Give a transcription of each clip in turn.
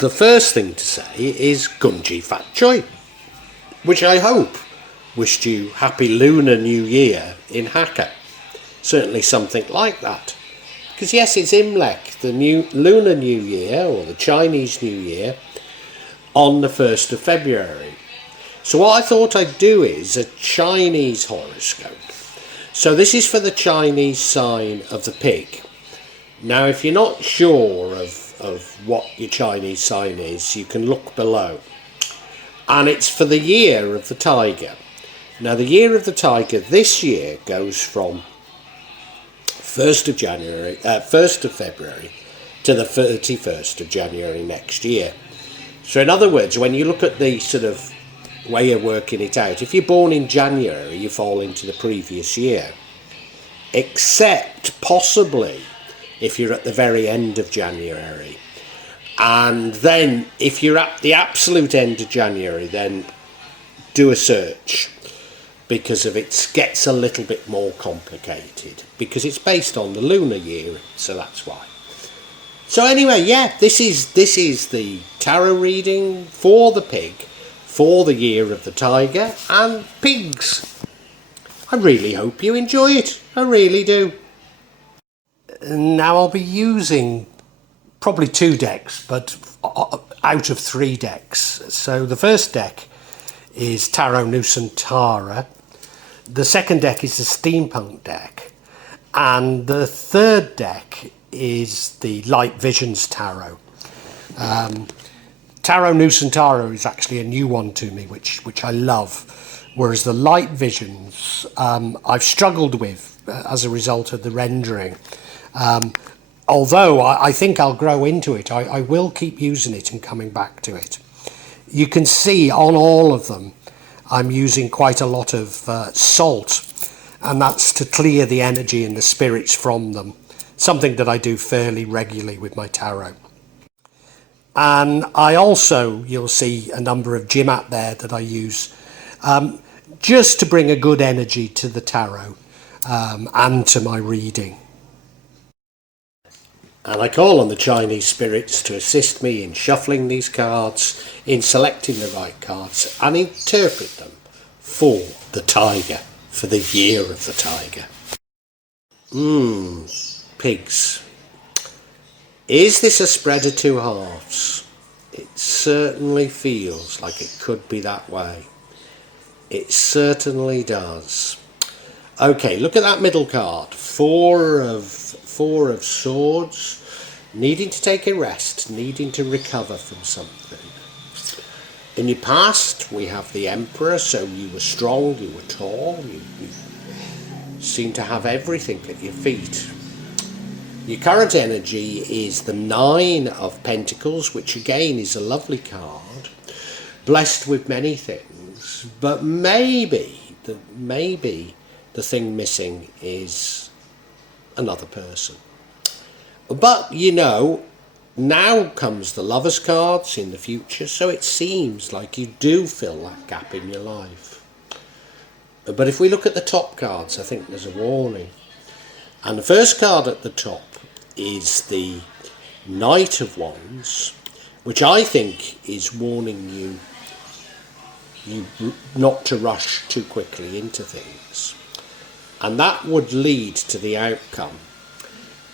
the first thing to say is Gunji Fat Choi, which I hope wished you Happy Lunar New Year in Hakka. Certainly something like that. Because yes, it's Imlek, the new Lunar New Year, or the Chinese New Year, on the 1st of February. So what I thought I'd do is a Chinese horoscope. So this is for the Chinese sign of the pig. Now, if you're not sure of what your Chinese sign is, you can look below. And it's for the year of the tiger. Now, the year of the tiger this year goes from 1st of February to the 31st of January next year. So in other words, when you look at the sort of way of working it out, if you're born in January, you fall into the previous year. Except possibly if you're at the very end of January. And then if you're at the absolute end of January, then do a search, because of it gets a little bit more complicated, because it's based on the lunar year, so that's why. So anyway, yeah, this is the tarot reading for the pig, for the year of the tiger, and pigs. I really hope you enjoy it, I really do. Now I'll be using probably 2 decks, but out of 3 decks. So the first deck is Tarot Nusantara, the second deck is the Steampunk deck, and the third deck is the Light Visions Tarot. Tarot Nusantara is actually a new one to me, which I love, whereas the Light Visions I've struggled with as a result of the rendering. Although I think I'll grow into it, I will keep using it and coming back to it. You can see on all of them I'm using quite a lot of salt, and that's to clear the energy and the spirits from them, something that I do fairly regularly with my tarot. And I also, you'll see a number of Jimat there that I use just to bring a good energy to the tarot and to my reading. And I call on the Chinese spirits to assist me in shuffling these cards, in selecting the right cards, and interpret them for the tiger, for the year of the tiger. Pigs. Is this a spread of 2 halves? It certainly feels like it could be that way. It certainly does. Okay, look at that middle card. Four of swords, needing to take a rest, needing to recover from something. In your past, we have the Emperor, so you were strong, you were tall, you seem to have everything at your feet. Your current energy is the 9 of Pentacles, which again is a lovely card, blessed with many things, but maybe the thing missing is another person. But you know, now comes the Lovers cards in the future, so it seems like you do fill that gap in your life. But if we look at the top cards, I think there's a warning. And the first card at the top is the Knight of Wands, which I think is warning you not to rush too quickly into things. And that would lead to the outcome.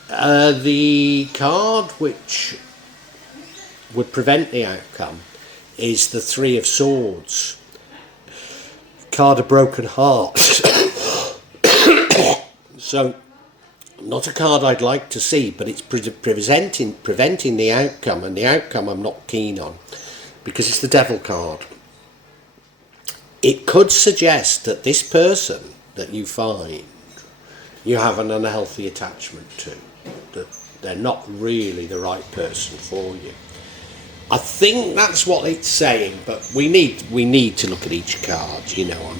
The card which would prevent the outcome is the 3 of Swords. Card of broken heart. So, not a card I'd like to see, but it's preventing the outcome, and the outcome I'm not keen on, because it's the Devil card. It could suggest that this person that you find you have an unhealthy attachment to, that they're not really the right person for you. I think that's what it's saying, but we need to look at each card. You know,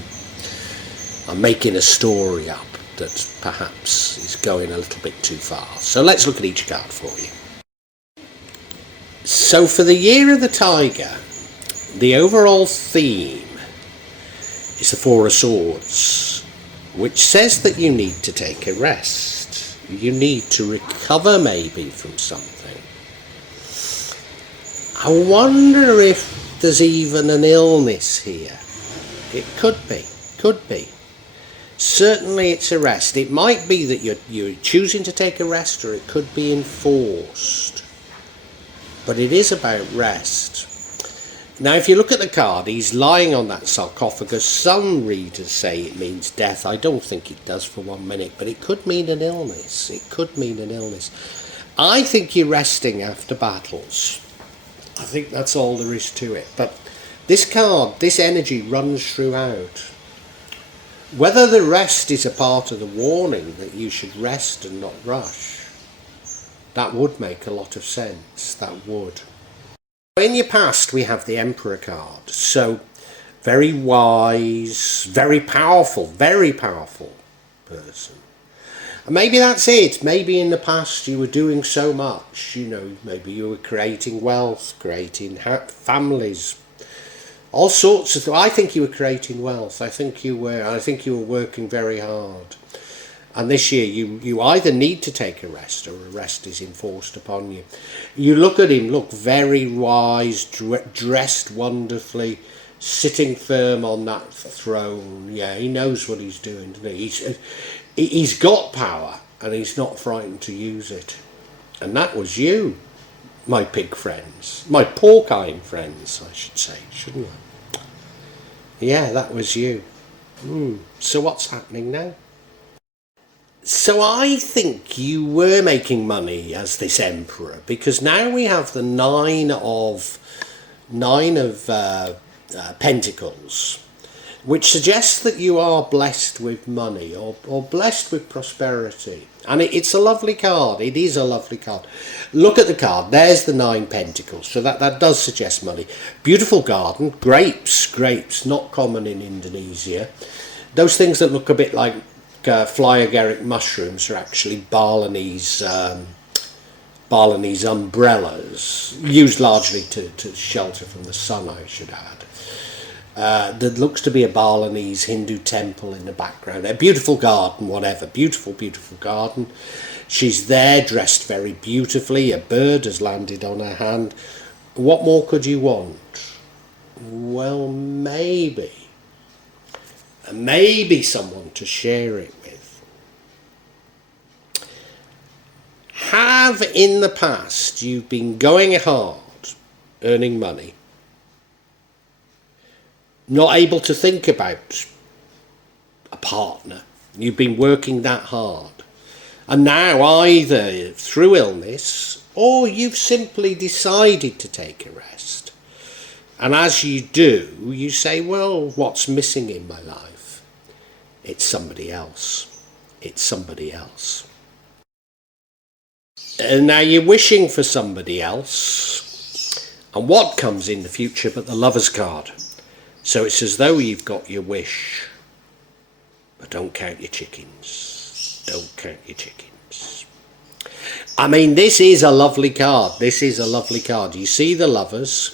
I'm making a story up that perhaps is going a little bit too far. So let's look at each card for you. So for the year of the tiger, the overall theme is the 4 of Swords, which says that you need to take a rest. You need to recover maybe from something. I wonder if there's even an illness here. It could be, could be. Certainly it's a rest. It might be that you're choosing to take a rest, or it could be enforced. But it is about rest. Now if you look at the card, he's lying on that sarcophagus. Some readers say it means death. I don't think it does for 1 minute, but it could mean an illness. It could mean an illness. I think you're resting after battles. I think that's all there is to it. But this card, this energy runs throughout. Whether the rest is a part of the warning that you should rest and not rush, that would make a lot of sense. That would. In your past, we have the Emperor card. So, very wise, very powerful person. And maybe that's it. Maybe in the past you were doing so much. Maybe you were creating wealth, creating families, all sorts of things. I think you were creating wealth. I think you were working very hard. And this year you either need to take a rest, or a rest is enforced upon you. You look at him, look very wise, dressed wonderfully, sitting firm on that throne. Yeah, he knows what he's doing, doesn't he? He's got power, and he's not frightened to use it. And that was you, my pig friends, my porcine friends, I should say, shouldn't I? Yeah, that was you. So what's happening now? So I think you were making money as this emperor, because now we have the nine of pentacles, which suggests that you are blessed with money, or blessed with prosperity. And it's a lovely card. It is a lovely card. Look at the card. There's the 9 pentacles. So that does suggest money. Beautiful garden. Grapes, not common in Indonesia. Those things that look a bit like fly agaric mushrooms are actually Balinese umbrellas, used largely to shelter from the sun, I should add. There looks to be a Balinese Hindu temple in the background. A beautiful garden, whatever. Beautiful garden. She's there, dressed very beautifully. A bird has landed on her hand. What more could you want? Well, maybe someone to share it with. Have in the past you've been going hard, earning money, not able to think about a partner? You've been working that hard, and now either through illness, or you've simply decided to take a rest. And as you do, you say, well, what's missing in my life? It's somebody else. It's somebody else. And now you're wishing for somebody else. And what comes in the future but the Lover's card? So it's as though you've got your wish. But don't count your chickens. Don't count your chickens. I mean, this is a lovely card. This is a lovely card. You see the lovers.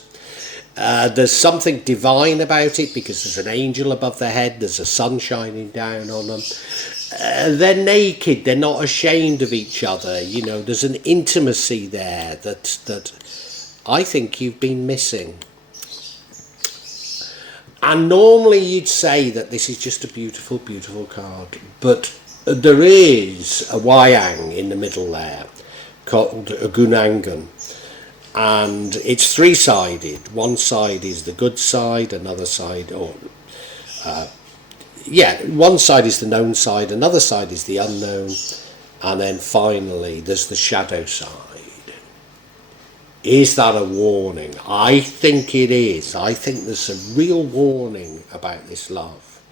There's something divine about it, because there's an angel above their head, there's a sun shining down on them. They're naked, they're not ashamed of each other. There's an intimacy there that I think you've been missing. And normally you'd say that this is just a beautiful card, but there is a Wayang in the middle there called a Gunangan. And it's 3-sided. One side is the good side, another side, one side is the known side, another side is the unknown, and then finally there's the shadow side. Is that a warning? I think it is. I think there's a real warning about this love.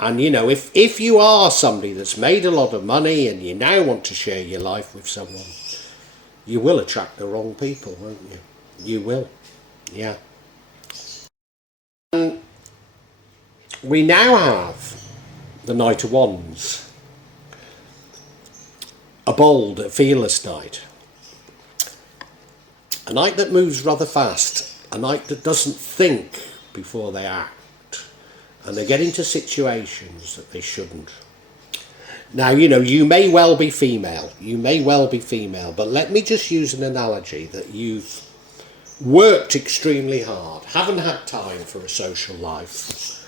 And if you are somebody that's made a lot of money and you now want to share your life with someone, you will attract the wrong people, won't you? You will. Yeah. And we now have the Knight of Wands. A bold, fearless knight. A knight that moves rather fast. A knight that doesn't think before they act. And they get into situations that they shouldn't. Now, you may well be female, but let me just use an analogy that you've worked extremely hard, haven't had time for a social life.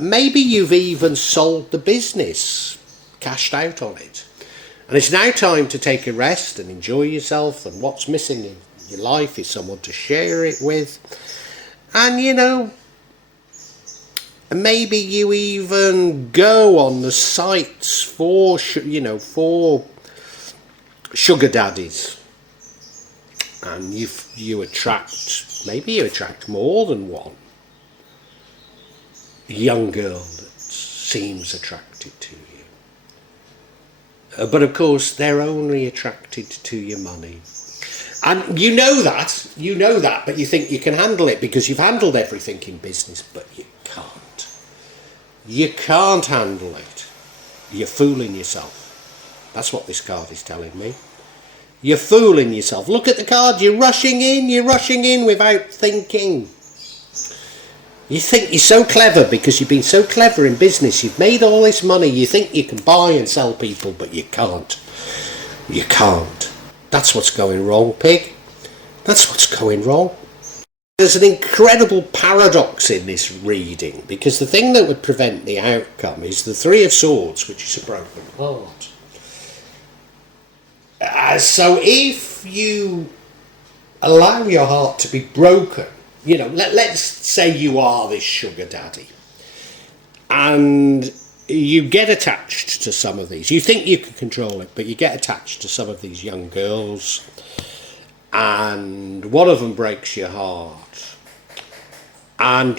Maybe you've even sold the business, cashed out on it. And it's now time to take a rest and enjoy yourself, and what's missing in your life is someone to share it with. And maybe you even go on the sites for sugar daddies, and you attract more than one young girl that seems attracted to you. But of course, they're only attracted to your money. And you know that, but you think you can handle it because you've handled everything in business, but you can't. You can't handle it. You're fooling yourself. That's what this card is telling me. You're fooling yourself. Look at the card. You're rushing in without thinking. You think you're so clever because you've been so clever in business. You've made all this money. You think you can buy and sell people, but you can't. You can't. That's what's going wrong, pig. That's what's going wrong. There's an incredible paradox in this reading, because the thing that would prevent the outcome is the Three of Swords, which is a broken heart. So if you allow your heart to be broken, let's say you are this sugar daddy and you get attached to some of these. You think you can control it, but you get attached to some of these young girls, and one of them breaks your heart. And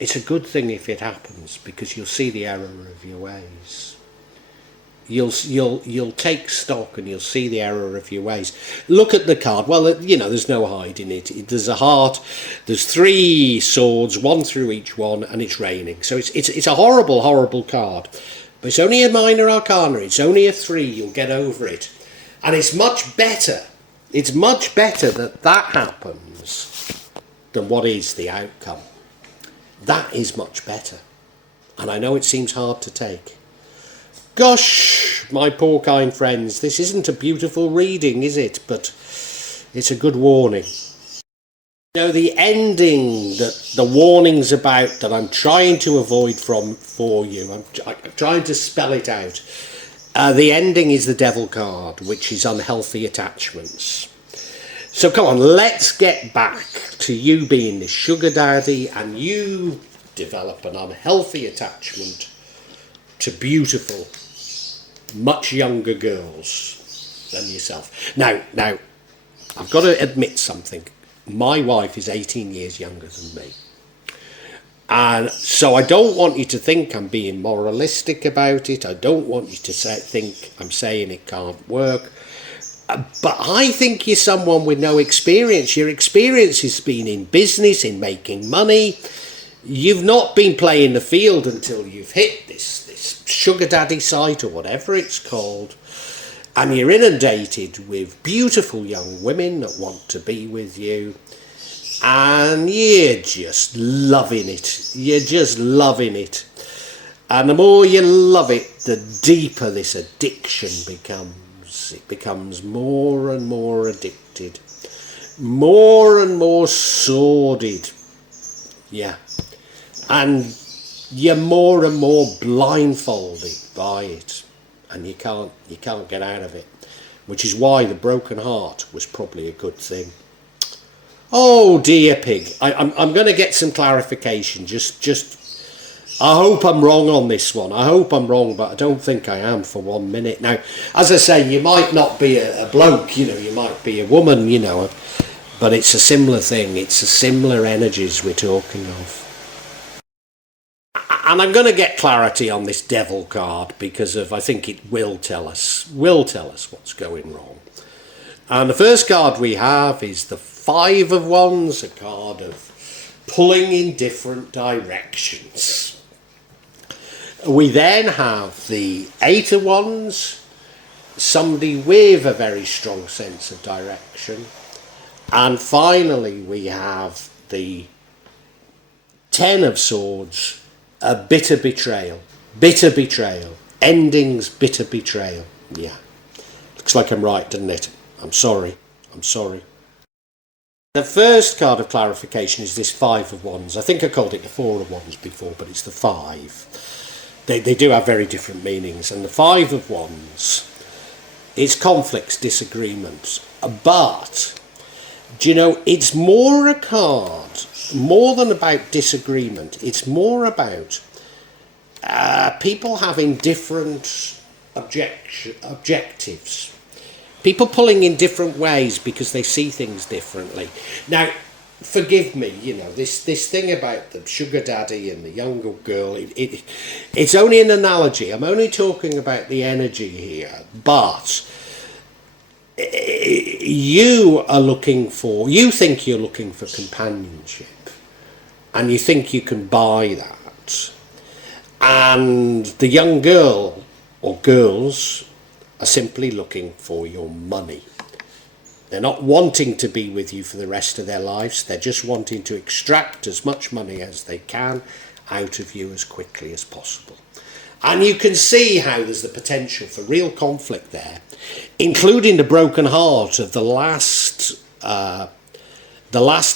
it's a good thing if it happens, because you'll see the error of your ways. You'll take stock and you'll see the error of your ways. Look at the card. Well, there's no hiding it. There's a heart. There's 3 swords, 1 through each one, and it's raining. So it's a horrible, horrible card. But it's only a minor arcana. It's only a 3. You'll get over it. And it's much better. It's much better that happens than what is the outcome. That is much better. And I know it seems hard to take. Gosh, my poor kind friends, this isn't a beautiful reading, is it? But it's a good warning. The ending that the warning's about, that I'm trying to avoid for you, I'm trying to spell it out. The ending is the Devil card, which is unhealthy attachments. So come on, let's get back to you being the sugar daddy, and you develop an unhealthy attachment to beautiful, much younger girls than yourself. Now, I've got to admit something. My wife is 18 years younger than me. And so I don't want you to think I'm being moralistic about it. I don't want you to think I'm saying it can't work. But I think you're someone with no experience. Your experience has been in business, in making money. You've not been playing the field until you've hit this sugar daddy site, or whatever it's called, and you're inundated with beautiful young women that want to be with you, and you're just loving it. You're just loving it. And the more you love it, the deeper this addiction becomes. It becomes more and more addicted, more and more sordid. Yeah. And you're more and more blindfolded by it, and you can't get out of it, which is why the broken heart was probably a good thing. Oh dear, pig, I'm going to get some clarification. Just I hope I'm wrong on this one. I hope I'm wrong, but I don't think I am for 1 minute. Now, as I say, you might not be a bloke, you might be a woman, but it's a similar thing. It's a similar energies we're talking of. And I'm going to get clarity on this Devil card, because I think it will tell us what's going wrong. And the first card we have is the 5 of Wands, a card of pulling in different directions. We then have the 8 of Wands, somebody with a very strong sense of direction. And finally we have the 10 of Swords, a bitter betrayal, endings, bitter betrayal. Yeah, looks like I'm right, doesn't it? I'm sorry. The first card of clarification is this Five of Wands. I think I called it the Four of Wands before, but it's the five. They do have very different meanings. And the Five of Wands, it's conflicts, disagreements. But, do you know, it's more a card, more than about disagreement. It's more about people having different objectives. People pulling in different ways because they see things differently. Now, forgive me, you know, this thing about the sugar daddy and the younger girl, it's only an analogy. I'm only talking about the energy here. But you think you're looking for companionship. And you think you can buy that. And the young girl or girls are simply looking for your money. They're not wanting to be with you for the rest of their lives. They're just wanting to extract as much money as they can out of you as quickly as possible. And you can see how there's the potential for real conflict there, including the broken heart of the last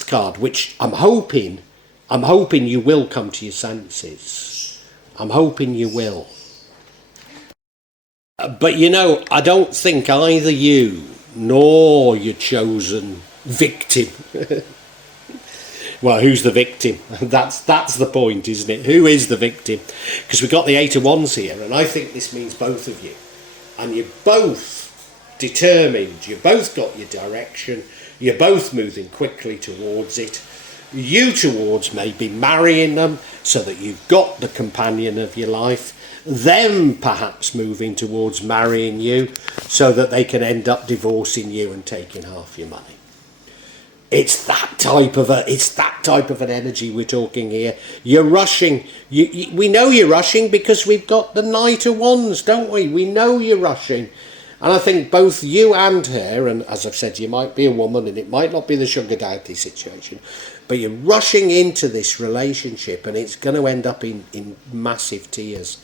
card, which I'm hoping you will come to your senses. I'm hoping you will. But you know, I don't think either you nor your chosen victim. Well, who's the victim? That's the point, isn't it? Who is the victim? Because we've got the Eight of Wands here, and I think this means both of you. And you're both determined, you've both got your direction, you're both moving quickly towards it. You towards maybe marrying them so that you've got the companion of your life. Them perhaps moving towards marrying you so that they can end up divorcing you and taking half your money. It's that type of an energy we're talking here. You're rushing. We know you're rushing because we've got the Knight of Wands, don't we? We know you're rushing. And I think both you and her, and as I've said, you might be a woman and it might not be the sugar daddy situation, but you're rushing into this relationship and it's going to end up in massive tears.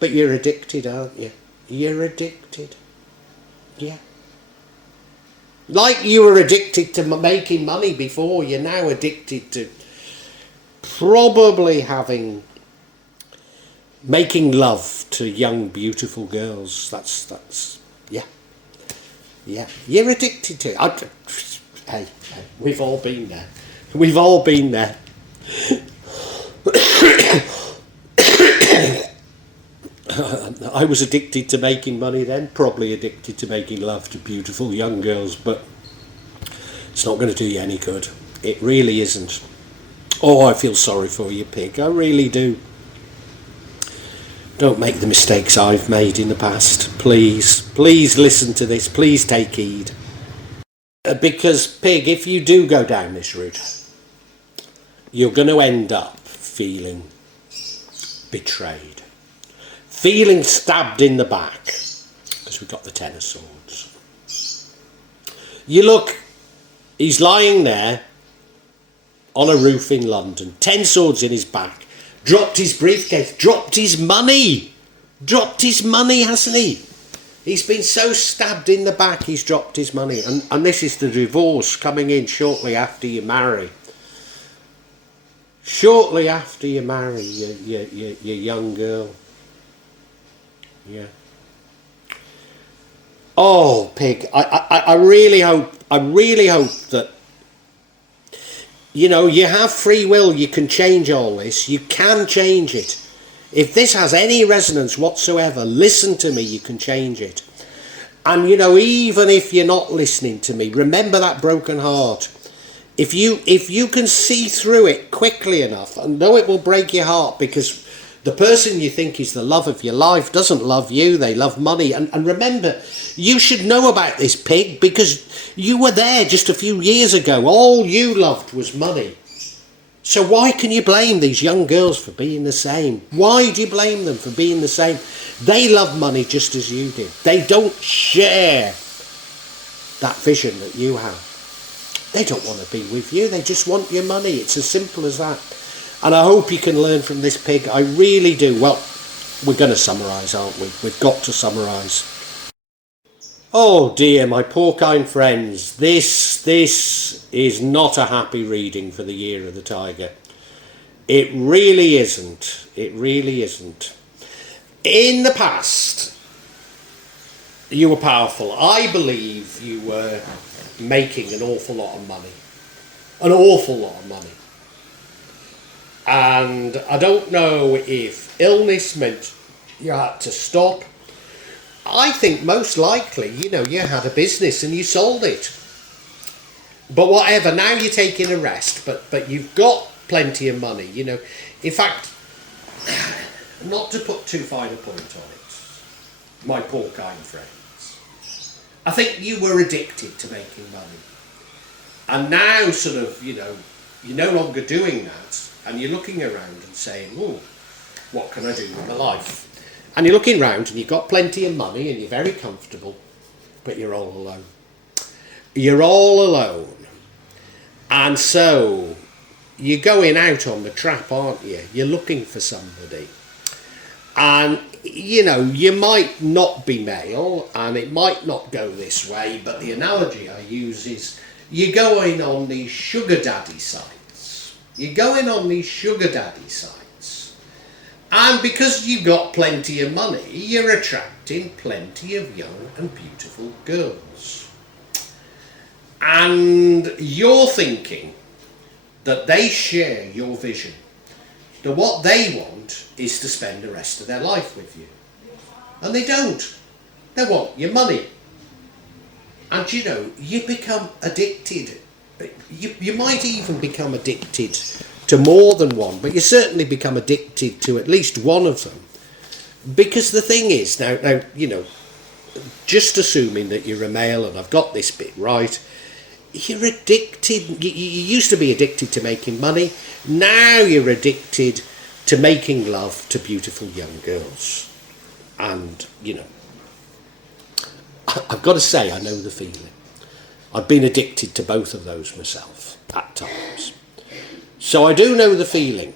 But you're addicted, aren't you? You're addicted. Yeah. Like you were addicted to making money before, you're now addicted to probably making love to young, beautiful girls. That's yeah. You're addicted to it. Hey, we've all been there. We've all been there. I was addicted to making money then, probably addicted to making love to beautiful young girls, but it's not going to do you any good. It really isn't. Oh, I feel sorry for you, pig. I really do. Don't make the mistakes I've made in the past. Please listen to this. Please take heed. Because, pig, if you do go down this route, you're going to end up feeling betrayed. Feeling stabbed in the back, because we've got the Ten of Swords. You look, he's lying there on a roof in London, 10 swords in his back, dropped his briefcase, dropped his money, hasn't he? He's been so stabbed in the back, he's dropped his money. And this is the divorce coming in shortly after you marry. Shortly after you marry your young girl. Yeah. Oh, pig! I really hope that, you know, you have free will. You can change all this. You can change it. If this has any resonance whatsoever, listen to me. You can change it. And you know, even if you're not listening to me, remember that broken heart. If you can see through it quickly enough, and though it will break your heart because the person you think is the love of your life doesn't love you, they love money. And remember, you should know about this, pig, because you were there just a few years ago. All you loved was money. So why can you blame these young girls for being the same? Why do you blame them for being the same? They love money just as you do. They don't share that vision that you have. They don't want to be with you. They just want your money. It's as simple as that. And I hope you can learn from this, pig. I really do. Well, we're going to summarise, aren't we? We've got to summarise. Oh dear, my porcine friends, this is not a happy reading for the Year of the Tiger. It really isn't. It really isn't. In the past, you were powerful. I believe you were making an awful lot of money. An awful lot of money. And I don't know if illness meant you had to stop. I think most likely, you had a business and you sold it. But whatever, now you're taking a rest, but you've got plenty of money, In fact, not to put too fine a point on it, my porcine friends, I think you were addicted to making money. And now sort of, you're no longer doing that, and you're looking around and saying, oh, what can I do with my life? And you're looking around and you've got plenty of money and you're very comfortable, but you're all alone. You're all alone. And so you're going out on the trap, aren't you? You're looking for somebody. And, you might not be male and it might not go this way, but the analogy I use is you're going on these sugar daddy sites. You're going on these sugar daddy sites. And because you've got plenty of money, you're attracting plenty of young and beautiful girls. And you're thinking that they share your vision, that what they want is to spend the rest of their life with you. And they don't. They want your money. And you become addicted. You might even become addicted to more than one, but you certainly become addicted to at least one of them. Because the thing is, now just assuming that you're a male and I've got this bit right, you're addicted. You used to be addicted to making money. Now you're addicted to making love to beautiful young girls. And, I've got to say, I know the feeling. I've been addicted to both of those myself at times. So I do know the feeling.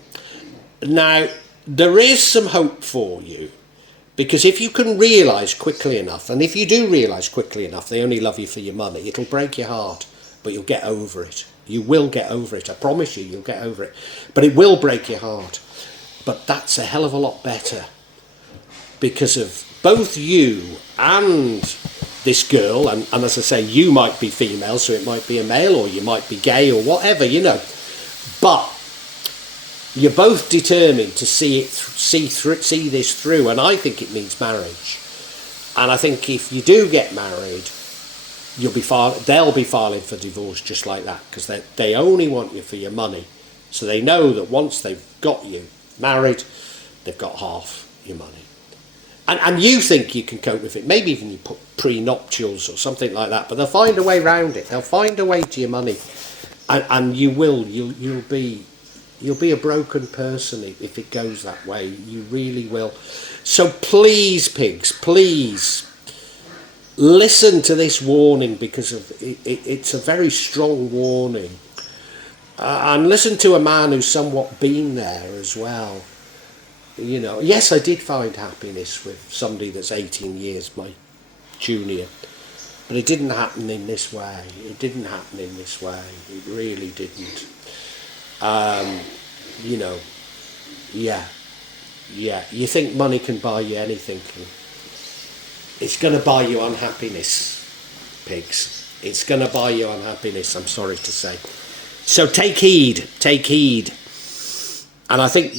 Now, there is some hope for you, because if you can realise quickly enough, and if you do realise quickly enough they only love you for your money, it'll break your heart, but you'll get over it. You will get over it. I promise you, you'll get over it. But it will break your heart. But that's a hell of a lot better, because of both you and this girl, and as I say, you might be female, so it might be a male, or you might be gay, or whatever, But you're both determined to see this through, and I think it means marriage. And I think if you do get married, they'll be filing for divorce just like that, because they only want you for your money. So they know that once they've got you married, they've got half your money. And you think you can cope with it. Maybe even you put prenuptials or something like that, but they'll find a way around it. They'll find a way to your money. And you'll be a broken person if it goes that way. You really will. So please, pigs, please listen to this warning, because it's a very strong warning. And listen to a man who's somewhat been there as well. Yes, I did find happiness with somebody that's 18 years my junior. But it didn't happen in this way. It didn't happen in this way. It really didn't. Yeah. You think money can buy you anything. It's going to buy you unhappiness, pigs. It's going to buy you unhappiness, I'm sorry to say. So take heed. And I think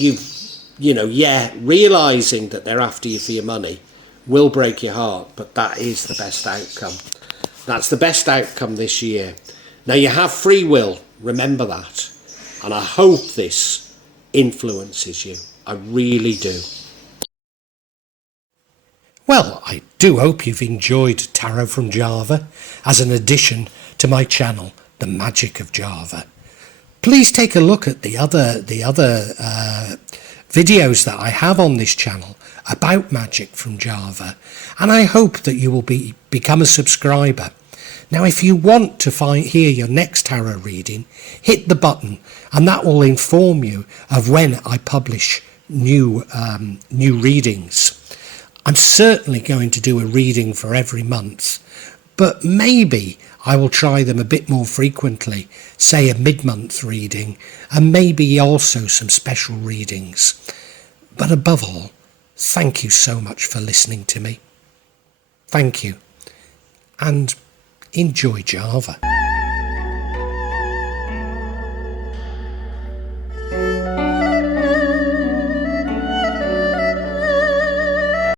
realising that they're after you for your money will break your heart, but that is the best outcome. That's the best outcome this year. Now, you have free will, remember that. And I hope this influences you. I really do. Well, I do hope you've enjoyed Tarot from Java as an addition to my channel, The Magic of Java. Please take a look at the other videos that I have on this channel about magic from Java, and I hope that you will become a subscriber. Now, if you want to hear your next tarot reading, hit the button, and that will inform you of when I publish new readings. I'm certainly going to do a reading for every month, but maybe I will try them a bit more frequently, say a mid-month reading, and maybe also some special readings. But above all, thank you so much for listening to me. Thank you, and enjoy Java.